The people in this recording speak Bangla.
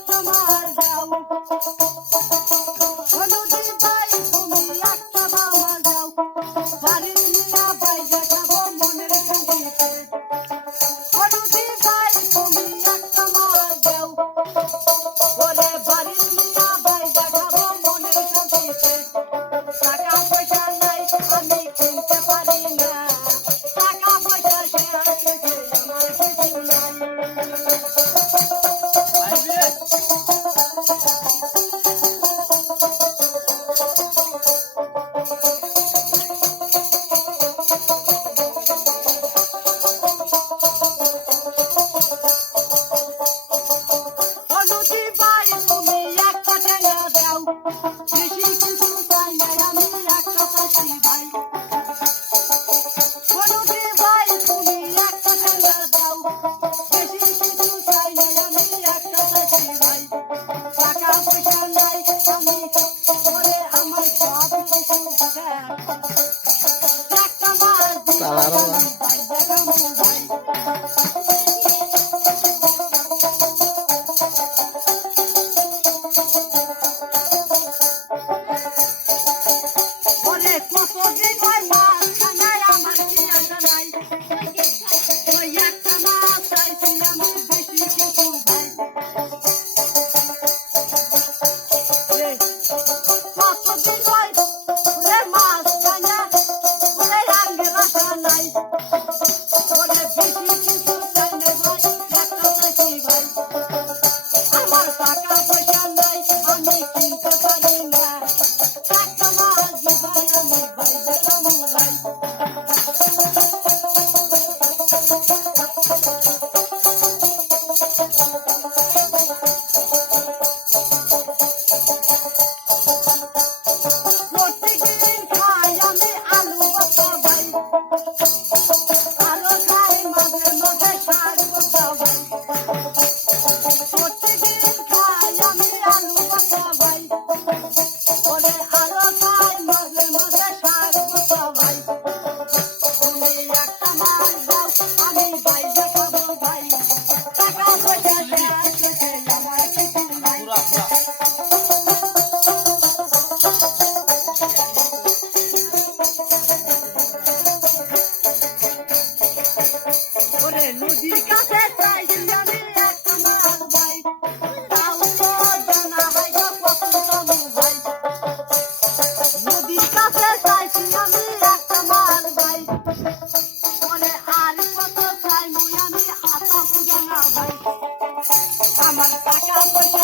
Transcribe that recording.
একটা মার দাও হলুদি ভাই তুমি একটা মার দাও বাড়ি নিয়া বাইরে যাব মনের খুশিতে হলুদি ভাই তুমি একটা মার দাও ওরে বাড়ি নিয়া বাইরে যাব মনের খুশিতে টাকা পয়সা নাই আমি কিনতে পারি না টাকা পয়সা শেয়ার থেকে আমার কিছু নাই হলুদি ভাই তুমি একটা টেঙ্গা দাও বেশি কিছু চাই না আমি একটা চাষি ভাই হলুদি ভাই তুমি একটা টেঙ্গা দাও বেশি কিছু চাই না আমি একটা চাষি ভাই টাকা পয়সা নাই আমি করে আমার সব কিছু একটা মার দিয়ে আমি ভাই দেখাবো ভাই ওরে কতদিন হয় মাছ খানায় আমার কি আশা নাই ওই একটা মাছ চাইছি আমি বেশি কিছু ভাই কতদিন হয় ওরে মাছ খানা ওরে রাঙ্গের আশা নাই ওরে বেশি কিছু চাই না ভাই একটা চাইছি ভাই আমার টাকা পয়সা নাই আমি কিনতে পারি না একটা মাছ ভাই আমি ভাই দেখাবো ভাই প্রত্যেকদিন খাই আমি আলু ভর্তা ভাই আরো খাই মাঝে মাঝে শাক ভর্তা ভাই প্রত্যেকদিন খাই আমি আলু ভর্তা ভাই ওরে আরো খাই মাঝে মাঝে শাক ভর্তা ভাই তুমি একটা মার দাও আমি ভাই দেখাবো ভাই টাকা পয়সা শেয়ার থেকে আমার কিছু নাই ওরে নদীর কাছে চাইছি আমি একটা মাছ ভাই তাও তো জানা হয় গো কত তবু ভাই নদীর কাছে চাইছি আমি একটা মাছ ভাই ওরে আর কত চাই মুই আমি আতা জানা ভাই আমার টাকা পয়সা